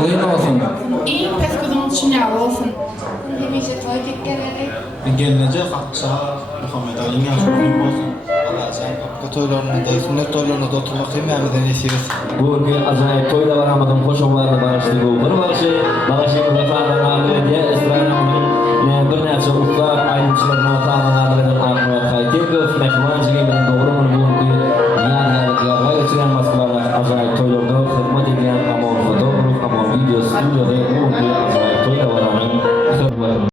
Kılıyın olsun. İyi pes kızımız şunyağı olsun. Hemece toy tekkeleri. Gelinecek akça Muhammed Ali'nin yaşamı olsun. Allah'a toylarına da, sünnet toylarına da oturmak yemeğimizden yaşayırız. Bugün acayip toyda var Ramazan koşumlarla barıştık bu. Bir barışın vefadan aldı diye İsrail'in bir neçe usta ayrımçılarına sağlanarlarının artmaya kayıtı. Mehmancı geminin doğru mu bugün yargılarla geçiren Moskvalar acayip toylarda hizmet edilen amor fotoğraf, amor video stüdyoda bugün acayip toyda var hizmetleri.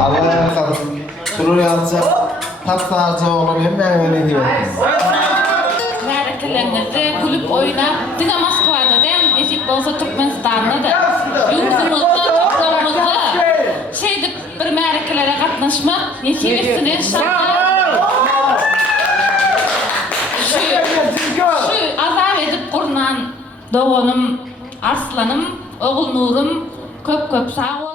Allah'a kadar şurur yazacak, tatlarca olur, hemen öyle diyor. Merkelerinde kulüp oynap, Dina Moskva'da değil, Necip olsa Türkmenistan'da da. Yurtumuzda, toplamımızda, bir merkelere katlaşmak, neçelisini inşallah. Şu azap edip kurunan doğunum, arslanım, oğul nurum, köp sağ ol.